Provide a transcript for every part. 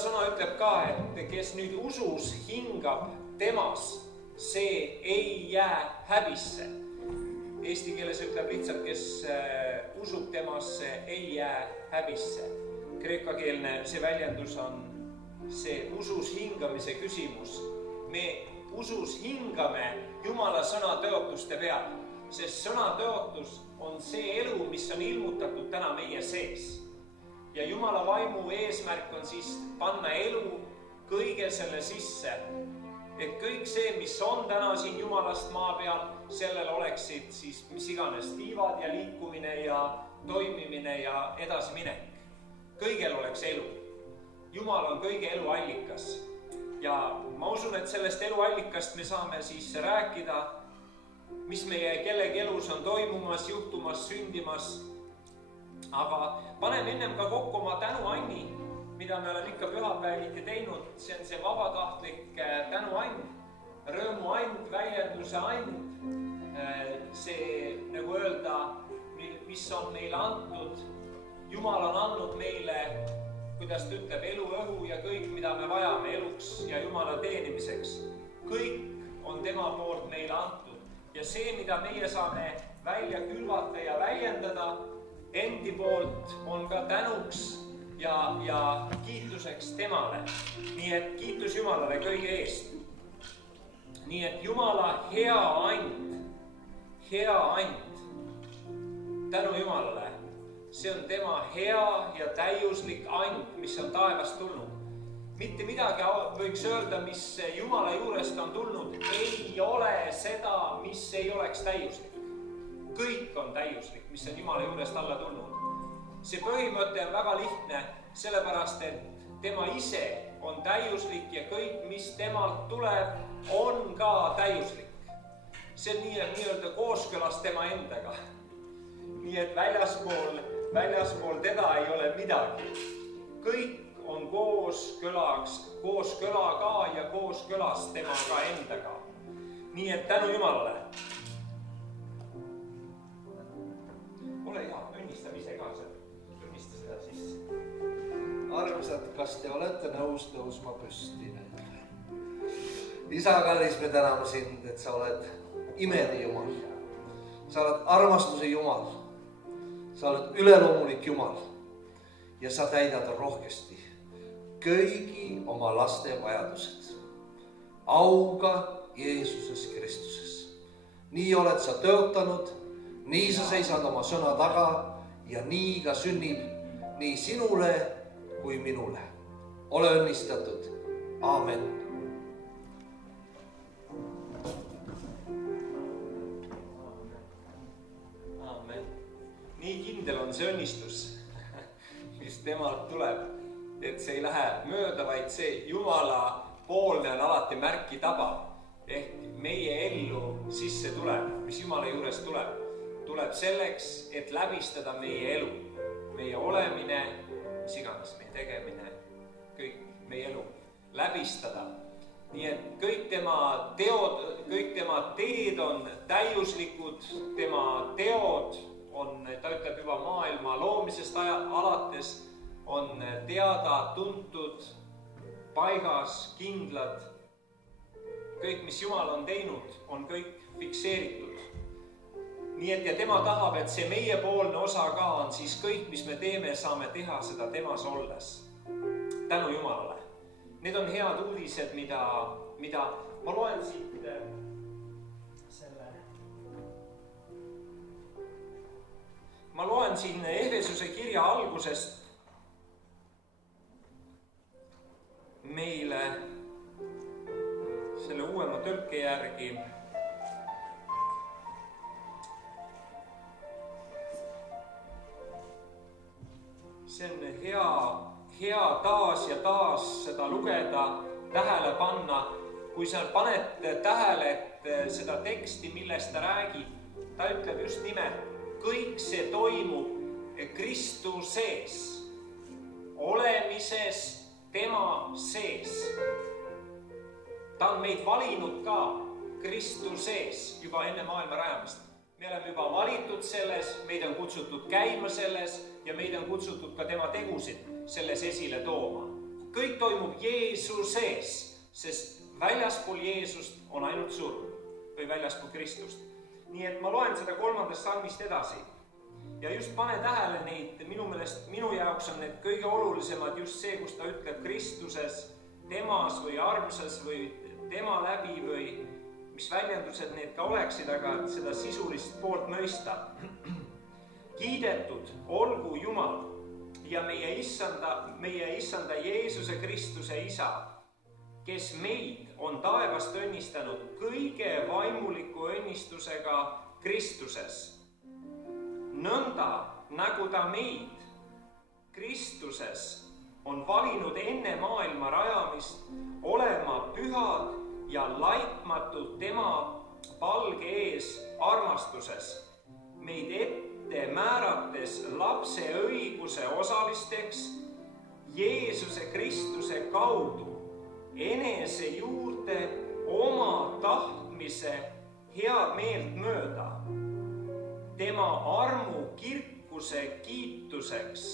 sõna ütleb ka, et kes nüüd usus hingab temas, see ei jää häbisse. Eesti keeles ütleb lihtsalt, kes usub temasse, ei jää häbisse. Kreekakeelne see väljendus on see usus hingamise küsimus. Me usus hingame Jumala sõna tõotuste peal, sest sõna tõotus on see elu, mis on ilmutatud täna meie sees. Ja Jumala vaimu eesmärk on siis panna elu kõige selle sisse, et kõik see, mis on täna siin Jumalast maa peal, sellel oleksid siis mis iganes tiivad ja liikumine ja toimimine ja edasiminek. Kõigel oleks elu. Jumal on kõige elu allikas. Ja ma usun, et sellest elu allikast me saame siis rääkida, mis meie kellegi elus on toimumas, juhtumas, sündimas. Aga paneme ennem ka kokku oma tänuanni, mida me oleme ikka pühapäeviti teinud. See on see vabatahtlik tänuand, rõõmuand, väljenduse and. See, nagu öelda, mis on meile antud. Jumal on andnud meile, kuidas ta ütleb, elu, õhu ja kõik, mida me vajame eluks ja Jumala teenimiseks. Kõik on tema poolt meile antud. Ja see, mida meie saame välja külvata ja väljendada, endi poolt on ka tänuks ja kiituseks temale. Nii et kiitus Jumalale kõige eest. Nii et Jumala hea and, tänu Jumalale. See on tema hea ja täiuslik and, mis on taevast tulnud. Mitte midagi võiks öelda, mis Jumala juurest on tulnud, ei ole seda, mis ei oleks täiuslik. Kõik on täiuslik, mis on Jumala juurest alla tulnud. See põhimõte on väga lihtne, sellepärast, et tema ise on täiuslik ja kõik, mis temalt tuleb, on ka täiuslik. See on nii-öelda kooskõlas tema endaga. Nii et väljaspool teda ei ole midagi. Kõik on kooskõlaga ja kooskõlas temaga endaga. Nii et tänu Jumalale. Ole hea, õnnistame ise ka seal. Õnnista seda sisse. Armsad, kas te olete nõus tõusma püsti? Isa kallis, me täname sind, et sa oled imede Jumal. Sa oled armastuse Jumal. Sa oled üleloomulik Jumal ja sa täidad rohkesti kõigi oma laste vajadused. Auga Jeesuses Kristuses. Nii oled sa tõotanud, nii sa seisad oma sõna taga ja nii ka sünnib nii sinule kui minule. Ole õnnistatud. Aamen. Nii kindel on see õnnistus, mis temalt tuleb, et see ei lähe mööda, vaid see Jumala poolne on alati märki taba. Ehk meie ellu sisse tuleb, mis Jumala juures tuleb selleks, et läbistada meie elu, meie olemine, mis iganes meie tegemine, kõik meie elu, läbistada. Nii et kõik tema teed on täiuslikud, tema teod on, ta ütleb juba maailma loomisest alates, on teada, tuntud, paigas, kindlad. Kõik, mis Jumal on teinud, on kõik fikseeritud. Nii et ja tema tahab, et see meiepoolne osa ka on siis kõik, mis me teeme, saame teha seda temas olles. Tänu Jumalale. Need on head uudised, mida ma loen siit Ma loen siin Efesuse kirja algusest meile selle uuema tõlke järgi. See on hea taas ja taas seda lugeda, tähele panna. Kui sa paned tähele, et seda teksti, millest ta räägib, ta ütleb just nimelt, kõik see toimub Kristuses, olemises tema sees. Ta on meid valinud ka Kristuses juba enne maailma rajamist. Me oleme juba valitud selles, meid on kutsutud käima selles ja meid on kutsutud ka tema tegusid selles esile tooma. kõik toimub Jeesuses, sest väljaspool Jeesust on ainult surm või väljaspool Kristust. Nii et ma loen seda 3. salmist edasi ja just pane tähele neid, minu meelest minu jaoks on need kõige olulisemad just see, kus ta ütleb Kristuses, temas või armsas või tema läbi või mis väljendused need ka oleksid, aga seda sisulist poolt mõista. Kiidetud olgu Jumal ja meie issanda Jeesuse Kristuse Isa, kes meid on taevast õnnistanud kõige vaimuliku õnnistusega Kristuses. Nõnda, nagu ta meid Kristuses on valinud enne maailma rajamist olema pühad ja laitmatud tema palge ees armastuses, meid ette määrates lapse õiguse osalisteks Jeesuse Kristuse kaudu enese juurde oma tahtmise head meelt mööda, tema armu kirkuse kiituseks,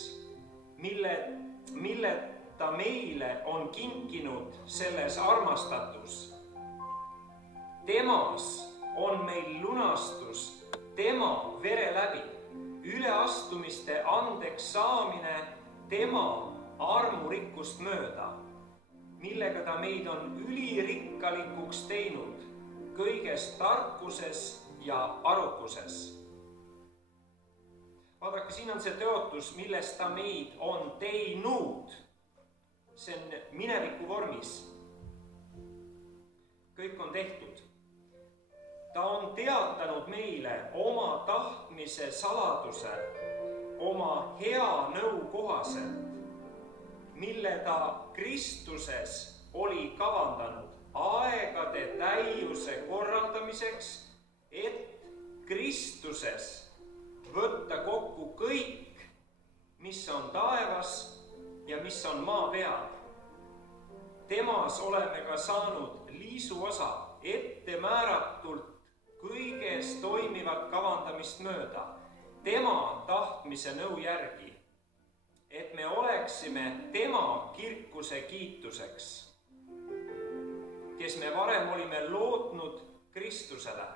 mille ta meile on kinkinud selles armastatus. Temas on meil lunastus tema vere läbi, üleastumiste andeks saamine tema armurikkust mööda, millega ta meid on ülirikkalikuks teinud kõiges tarkuses ja arukuses. Vaadake, siin on see tõotus, millest ta meid on teinud. See on mineviku vormis. Kõik on tehtud. Ta on teatanud meile oma tahtmise saladuse, oma hea nõu kohaselt, mille ta Kristuses oli kavandanud aegade täiuse korraldamiseks, et Kristuses võtta kokku kõik, mis on taevas ja mis on maa peal. Temas oleme ka saanud liisuosa ette määratult kõiges toimivat kavandamist mööda, tema tahtmise nõu järgi, et me oleksime tema kirkuse kiituseks, kes me varem olime lootnud Kristusele.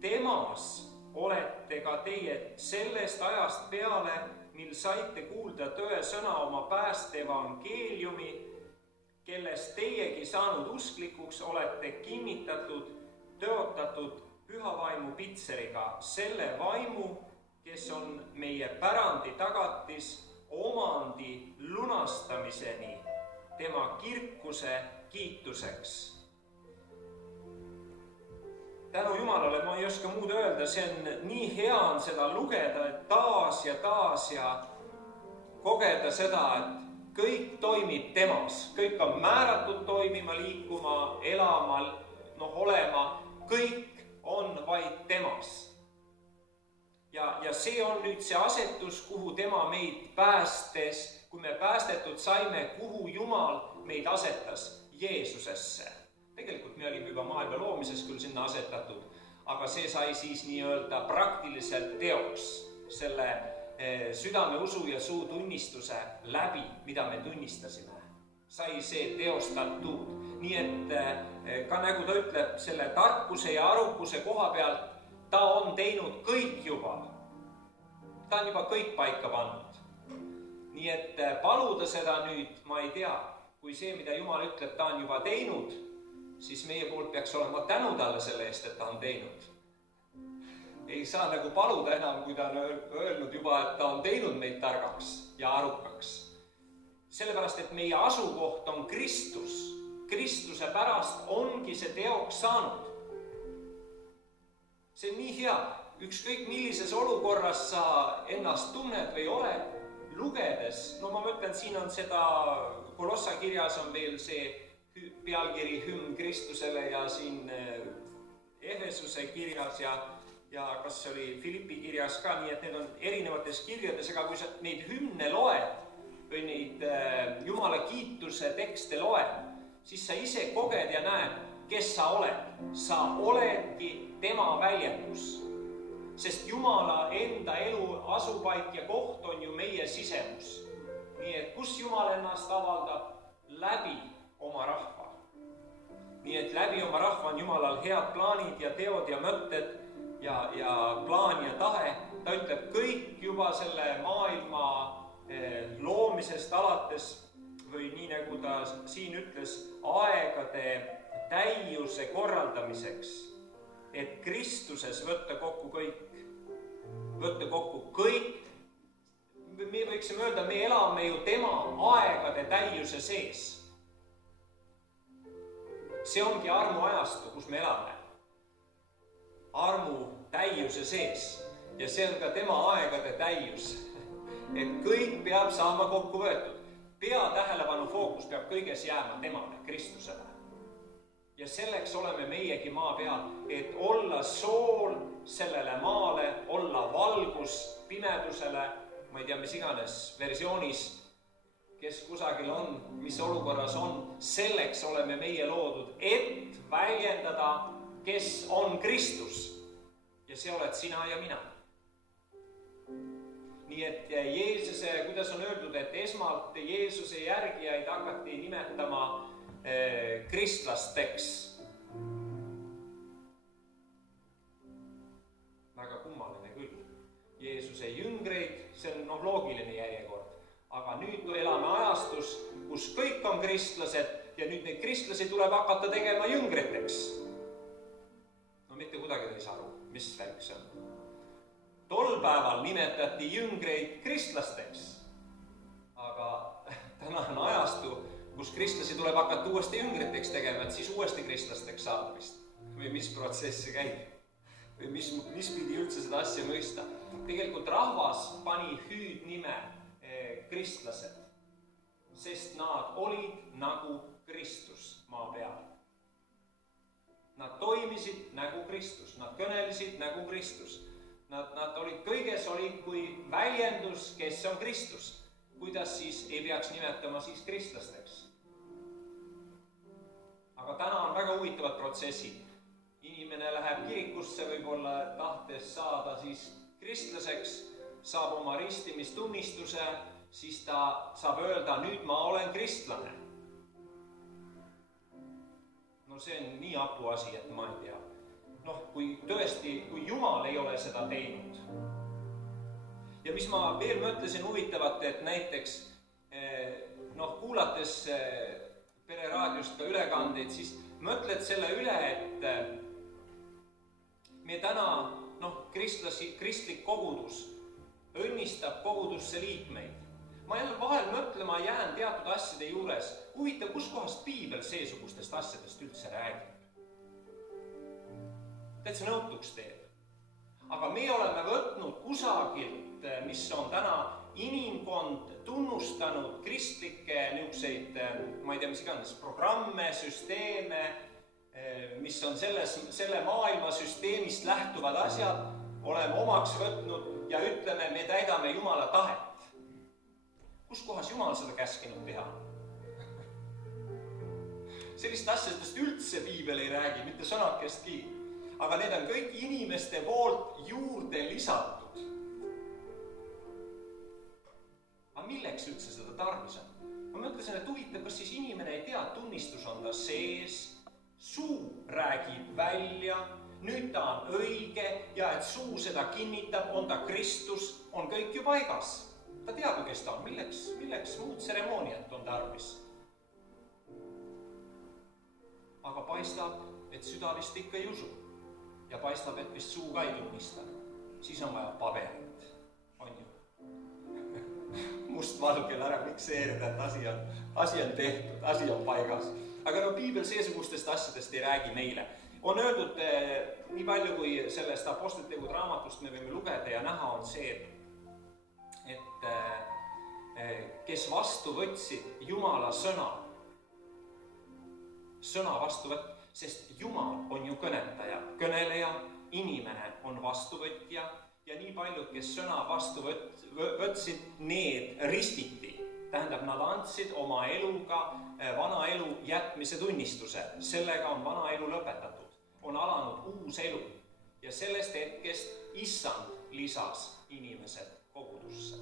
Temas olete ka teie sellest ajast peale, mil saite kuulda tõe sõna oma pääste evangeeliumi, kellest teiegi saanud usklikuks olete kinnitatud, tõotatud püha vaimu pitseriga, selle vaimu, kes on meie pärandi tagatis omandi lunastamiseni, tema kirkuse kiituseks. Tänu Jumalale, ma ei oska muud öelda, see on nii hea on seda lugeda, et taas ja kogeda seda, et kõik toimib temas, kõik on määratud toimima, liikuma, elama, olema, kõik on vaid temas. Ja see on nüüd see asetus, kuhu tema meid päästes, kui me päästetud saime, kuhu Jumal meid asetas Jeesusesse. Tegelikult me olime juba maailma loomises küll sinna asetatud, aga see sai siis nii-öelda praktiliselt teoks selle südame usu ja suu tunnistuse läbi, mida me tunnistasime. Sai see teostatud. Nii et ka nagu ta ütleb, selle tarkuse ja arukuse koha pealt ta on teinud kõik juba. Ta on juba kõik paika pannud. Nii et paluda seda nüüd, ma ei tea, kui see, mida Jumal ütleb, ta on juba teinud, siis meie poolt peaks olema tänu talle selle eest, et ta on teinud. Ei saa nagu paluda enam, kui ta on öelnud juba, et ta on teinud meid targaks ja arukaks. Sellepärast, et meie asukoht on Kristus. Kristuse pärast ongi see teoks saanud. See on nii hea. Ükskõik millises olukorras sa ennast tunned või oled, lugedes, ma mõtlen, siin on seda, Kolossa kirjas on veel see pealkiri hümn Kristusele ja siin Efesuse kirjas ja kas oli Filippi kirjas ka, nii et need on erinevates kirjades, aga kui sa neid hümne loed või neid Jumala kiituse tekste loed, siis sa ise koged ja näed, kes sa oled. Sa oledki tema väljendus, sest Jumala enda elu asupaik ja koht on ju meie sisemus. nii et kus Jumal ennast avaldab? Läbi oma rahva. Nii et läbi oma rahva on Jumalal head plaanid ja teod ja mõtted ja plaan ja tahe. Ta ütleb kõik juba selle maailma loomisest alates või nii nagu ta siin ütles, aegade täiuse korraldamiseks, et Kristuses võtta kokku kõik. Võtta kokku kõik. Me võiksime öelda, me elame ju tema aegade täiuse sees. See ongi armu ajastu, kus me elame. Armu täiuse sees. Ja see on ka tema aegade täius. Et kõik peab saama kokku võetud. Pea tähelepanu fookus peab kõiges jääma temale, Kristusele. Ja selleks oleme meiegi maa peal, et olla sool sellele maale, olla valgus pimedusele, ma ei tea, mis iganes versioonis, kes kusagil on, mis olukorras on, selleks oleme meie loodud, et väljendada, kes on Kristus. Ja see oled sina ja mina. Nii et Jeesuse, kuidas on öeldud, et esmalt Jeesuse järgijaid hakati nimetama kristlasteks. Väga kummaline küll. Jeesuse jüngreid, see on loogiline järjekord. Aga nüüd elame ajastus, kus kõik on kristlased ja nüüd neid kristlasi tuleb hakata tegema jüngriteks. No mitte kuidagi ei saa aru, mis värk see on. Tol päeval nimetati jüngreid kristlasteks, aga täna on ajastu, kus kristlasi tuleb hakata uuesti jüngriteks tegema, et siis uuesti kristlasteks saada vist. Või mis protsess see käib? Või mis pidi üldse seda asja mõista? Tegelikult rahvas pani hüüdnime kristlased, sest nad olid nagu Kristus maa peal. Nad toimisid nagu Kristus, nad kõnelisid nagu Kristus. Nad olid kõiges olid kui väljendus, kes on Kristus. Kuidas siis ei peaks nimetama siis kristlasteks? Aga täna on väga huvitavad protsessid. Inimene läheb kirikusse võib-olla tahtes saada siis kristlaseks, saab oma ristimistunnistuse, siis ta saab öelda, nüüd ma olen kristlane. No see on nii apu asi, et ma ei tea. Kui tõesti, kui Jumal ei ole seda teinud. Ja mis ma veel mõtlesin huvitavat, et näiteks kuulates pereraadiost ka ülekandeid, siis mõtled selle üle, et me täna, kristlik kogudus õnnistab kogudusse liikmeid. Ma jälle vahel mõtlema jään teatud asjade juures. Huvitav, kus kohast Piibel seesugustest asjadest üldse räägib? Täitsa nõutuks teeb. Aga me oleme võtnud kusagilt, mis on täna inimkond tunnustanud kristlikke niukseid, ma ei tea, mis iganes, programme, süsteeme, mis on selle maailma süsteemist lähtuvad asjad, oleme omaks võtnud ja ütleme, me täidame Jumala tahet. Kus kohas Jumal seda käskinud teha? Sellist asjadest üldse Piibel ei räägi, mitte sõnakestki. Aga need on kõik inimeste poolt juurde lisatud. Aga milleks üldse seda tarvis on? Ma mõtlesin, et huvitav, kas siis inimene ei tea, tunnistus on ta sees, suu räägib välja, nüüd ta on õige ja et suu seda kinnitab, on ta Kristus, on kõik ju paigas. Ta teab ju, kes ta on, milleks muud tseremooniat on tarvis. Aga paistab, et süda vist ikka ei usu. Ja paistab, et vist suu ka ei tunnista. Siis on vaja paberit. On ju? Mustvalgel ära fikseerida, et asi on tehtud, asi on paigas. Aga Piibel seesugustest asjadest ei räägi meile. On öeldud, nii palju kui sellest apostlitegude raamatust me võime lugeda ja näha on see, et kes vastu võtsid Jumala sõna vastu võtta, sest Jumal on ju kõnetaja, kõneleja, inimene on vastuvõtja ja nii paljud, kes sõna vastu võtsid, need ristiti. Tähendab, nad andsid oma eluga vana elu jätmise tunnistuse. Sellega on vana elu lõpetatud. On alanud uus elu. Ja sellest hetkest Issand lisas inimesed kogudusse.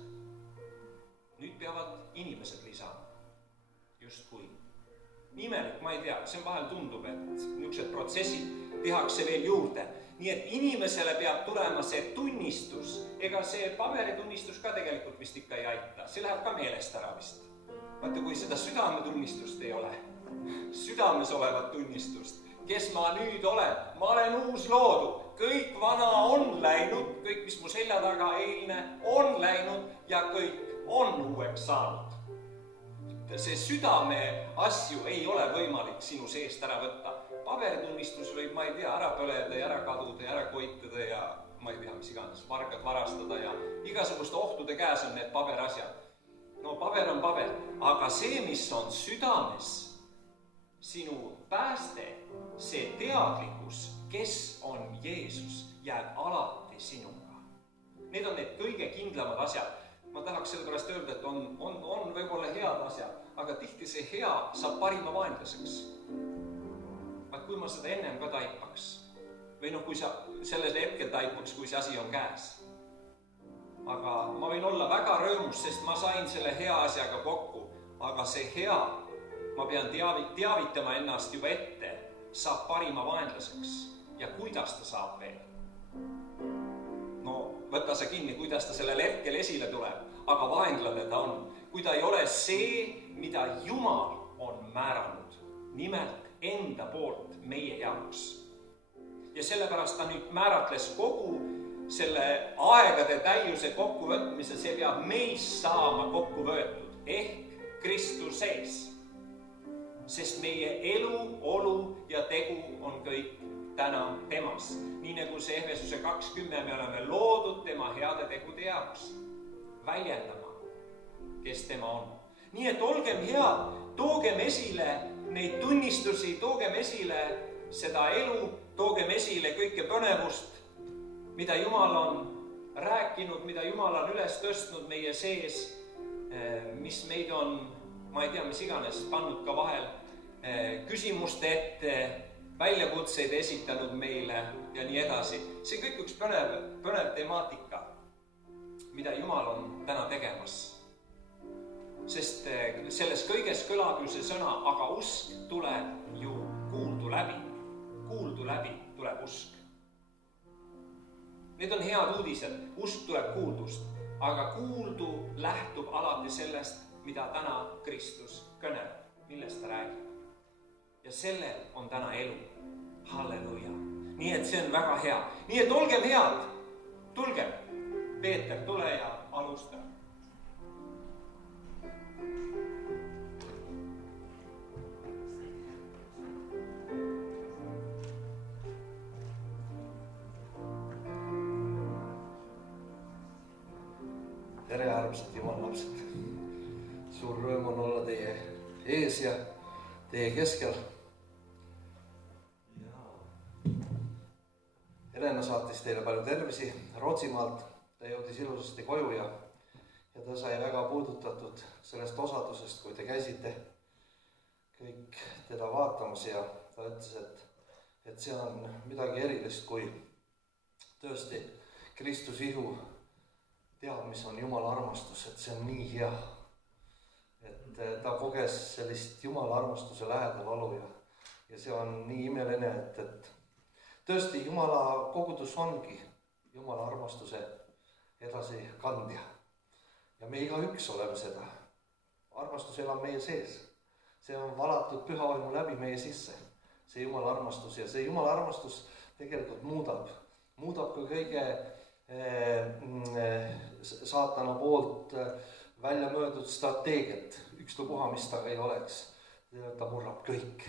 Nüüd peavad inimesed inimesed lisama. Just kui. Imelik, ma ei tea, see vahel tundub, et niisugused protsessid tehakse veel juurde. Nii et inimesele peab tulema see tunnistus, ega see paberitunnistus ka tegelikult vist ikka ei aita, see läheb ka meelest ära vist. Vaata, kui seda südametunnistust ei ole, südames olevat tunnistust, kes ma nüüd olen, ma olen uus loodu, kõik vana on läinud, kõik, mis mu selja taga eilne on läinud ja kõik on uueks saanud. See südame asju ei ole võimalik sinu seest ära võtta. Paberitunnistus võib, ma ei tea, ära põleda ja ära kaduda ja ära koitada ja ma ei tea, mis iganes, vargad varastada ja igasuguste ohtude käes on need paberasjad. No paber on paber, aga see, mis on südames, sinu pääste, see teadlikkus, kes on Jeesus, jääb alati sinuga. Need on need kõige kindlamad asjad. Ma tahaks sellepärast öelda, et on võib-olla head asjad, aga tihti see hea saab parima vaenlaseks. Vaat kui ma seda ennem ka taipaks, või noh, kui sa sellel hetkel taipaks, kui see asi on käes. Aga ma võin olla väga rõõmus, sest ma sain selle hea asjaga kokku, aga see hea, ma pean teavitama ennast juba ette, saab parima vaenlaseks. Ja kuidas ta saab veel? No, võta sa kinni, kuidas ta sellel hetkel esile tuleb, aga vaenlane ta on. Kui ta ei ole see, mida Jumal on määranud, nimelt enda poolt meie jaoks. Ja sellepärast ta nüüd määratles kogu selle aegade täiuse kokkuvõtmise, see peab meist saama kokku võetud, ehk Kristus sees. Sest meie elu, olu ja tegu on kõik täna temas. Nii nagu see Efesuse 2:10 me oleme loodud tema heade tegude jaoks. Väljendama, kes tema on. Nii et olgem head, toogem esile neid tunnistusi, toogem esile seda elu, toogem esile kõike põnevust, mida Jumal on rääkinud, mida Jumal on üles tõstnud meie sees, mis meid on, ma ei tea, mis iganes, pannud ka vahel küsimuste ette, väljakutseid esitanud meile ja nii edasi. See kõik üks põnev temaatika, mida Jumal on täna tegemas. Sest selles kõiges kõlab ju see sõna, aga usk tuleb ju kuuldu läbi. Kuuldu läbi tuleb usk. Need on head uudised. Usk tuleb kuuldust, aga kuuldu lähtub alati sellest, mida täna Kristus kõneleb, millest ta räägib. Ja sellel on täna elu. Halleluja. Nii et see on väga hea. Nii et olgem head. Tulgem. Peeter, tule ja alusta. Tere, armsad Jumala lapsed. Suur rõõm on olla teie ees ja teie keskel. Helena saatis teile palju tervisi Rootsimaalt. Ta jõudis ilusasti koju ja ta sai väga puudutatud sellest osadusest, kui te käisite kõik teda vaatamas ja ta ütles, et see on midagi erilist, kui tõesti Kristus ihu teab, mis on Jumala armastus, et see on nii hea. Et ta koges sellist Jumala armastuse lähedal olu ja see on nii imeline, et tõesti Jumala kogudus ongi Jumala armastuse edasi kandja. Ja me igaüks oleme seda. Armastus elab meie sees. See on valatud püha vaimu läbi meie sisse. See Jumala armastus ja see Jumala armastus tegelikult muudab ka kõige saatana poolt välja möödud strateegiat, ükstapuha, mis ta ei oleks. Ta murrab kõik,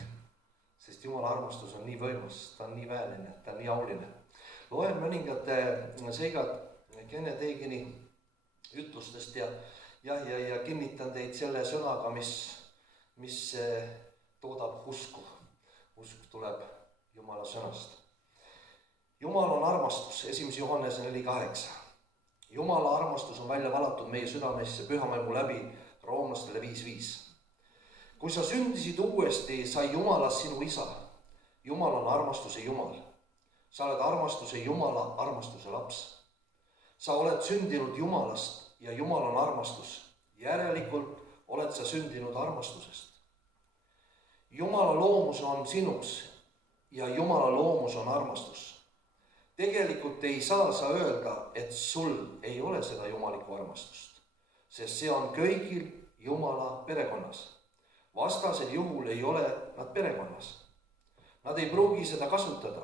sest Jumala armastus on nii võimas, ta on nii väeline, ta on nii auline. Loen mõningate seigad Kenneth Hagini ütlustest ja kinnitan teid selle sõnaga, mis toodab usku. Usk tuleb Jumala sõnast. Jumal on armastus, 1. Johannese 4:8. Jumala armastus on välja valatud meie südamesse pühamaimu läbi Roomlastele 5:5. Kui sa sündisid uuesti, sai Jumalast sinu isa. Jumal on armastuse Jumal. Sa oled armastuse Jumala armastuse laps. Sa oled sündinud Jumalast ja Jumal on armastus. Järelikult oled sa sündinud armastusest. Jumala loomus on sinus ja Jumala loomus on armastus. Tegelikult ei saa sa öelda, et sul ei ole seda jumalikku armastust, sest see on kõigil Jumala perekonnas. Vastasel juhul ei ole nad perekonnas. Nad ei pruugi seda kasutada.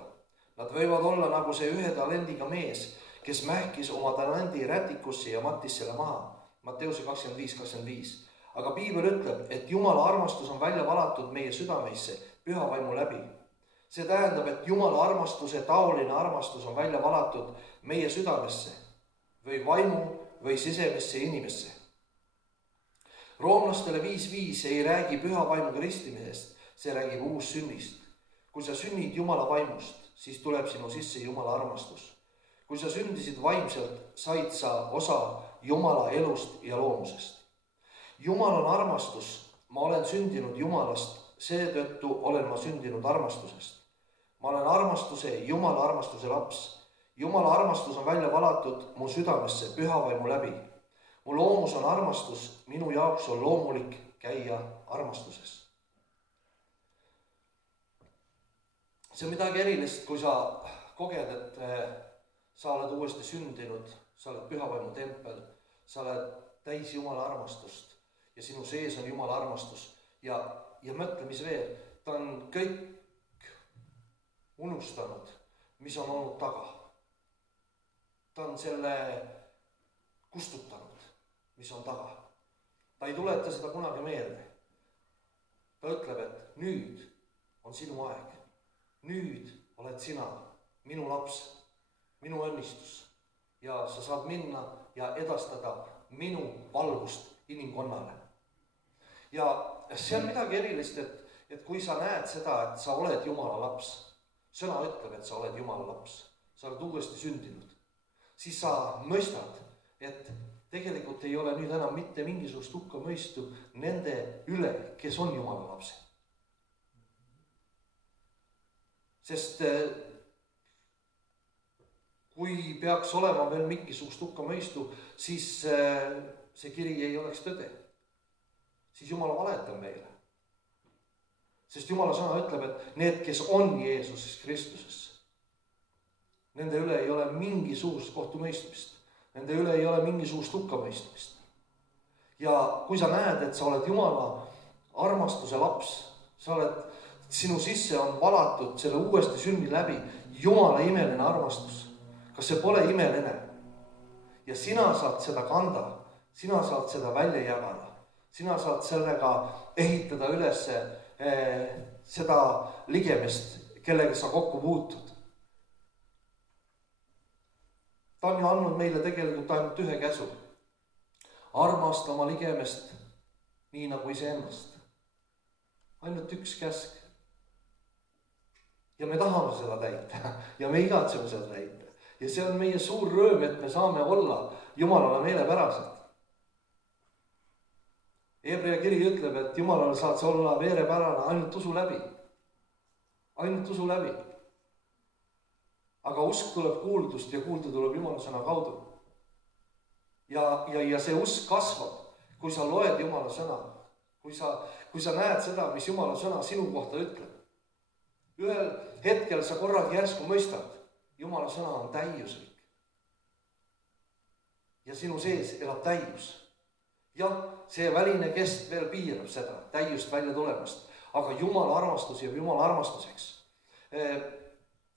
Nad võivad olla nagu see 1 talendiga mees, kes mähkis oma talandi rätikusse ja mattis selle maha. Matteuse 25:25. Aga piibel ütleb, et Jumala armastus on välja valatud meie südameisse püha vaimu läbi. See tähendab, et Jumala armastuse taoline armastus on välja valatud meie südamesse või vaimu või sisemisse inimesse. Roomlastele 5:5 ei räägi püha vaimuga ristimisest, see räägib uussünnist. Kui sa sünnid Jumala vaimust, siis tuleb sinu sisse Jumala armastus. Kui sa sündisid vaimselt, said sa osa Jumala elust ja loomusest. Jumal on armastus, ma olen sündinud Jumalast, seetõttu olen ma sündinud armastusest. Ma olen armastuse, Jumala armastuse laps. Jumala armastus on välja valatud mu südamesse püha vaimu läbi. Mu loomus on armastus, minu jaoks on loomulik käia armastuses. See on midagi erilist, kui sa koged, et sa oled uuesti sündinud, sa oled püha vaimu tempel, sa oled täis Jumala armastust ja sinu sees on Jumala armastus. Ja mõtle, mis veel, ta on kõik unustanud, mis on olnud taga. Ta on selle kustutanud, mis on taga. Ta ei tuleta seda kunagi meelde. Ta ütleb, et nüüd on sinu aeg. Nüüd oled sina minu laps, minu õnnistus ja sa saad minna ja edastada minu valgust inimkonnale. Ja see on midagi erilist, et kui sa näed seda, et sa oled Jumala laps, sõna ütleb, et sa oled Jumala laps, sa oled uuesti sündinud, siis sa mõistad, et tegelikult ei ole nüüd enam mitte mingisugust hukkamõistu nende üle, kes on Jumala lapsed. Sest kui peaks olema veel mingisugust hukkamõistu, siis see kiri ei oleks tõde. Siis Jumala valetab meile. Sest Jumala sõna ütleb, et need, kes on Jeesuses Kristuses, nende üle ei ole mingisugust kohtumõistmist. Nende üle ei ole mingisugust hukkamõistmist. Ja kui sa näed, et sa oled Jumala armastuse laps, sinu sisse on valatud selle uuesti sünni läbi Jumala imeline armastus. Kas see pole imeline? Ja sina saad seda kanda, sina saad seda välja jagada, sina saad sellega ehitada üles seda ligemist, kellega sa kokku puutud. Ta on ju andnud meile tegelikult ainult ühe käsu. Armasta oma ligemest nii nagu iseennast. Ainult üks käsk. Ja me tahame seda täita ja me igatseme seda täita. Ja see on meie suur rõõm, et me saame olla Jumalale meelepärased. Hebrea kiri ütleb, et Jumalale saad sa olla veerepärane ainult usu läbi. Ainult usu läbi. Aga usk tuleb kuuldust ja kuulda tuleb Jumala sõna kaudu. Ja see usk kasvab, kui sa loed Jumala sõna. Kui sa näed seda, mis Jumala sõna sinu kohta ütleb. Ühel hetkel sa korraga järsku mõistad, Jumala sõna on täiuslik. Ja sinu sees elab täius. Jah, see väline kest veel piirab seda täiust välja tulemast, aga Jumala armastus jääb Jumala armastuseks.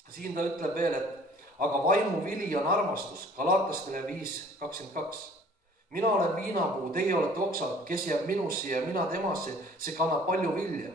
Siin ta ütleb veel, et aga vaimu vili on armastus, Galatastele 5:22. Mina olen viinapuu, teie olete oksad, kes jääb minusse ja mina temasse, see kannab palju vilja.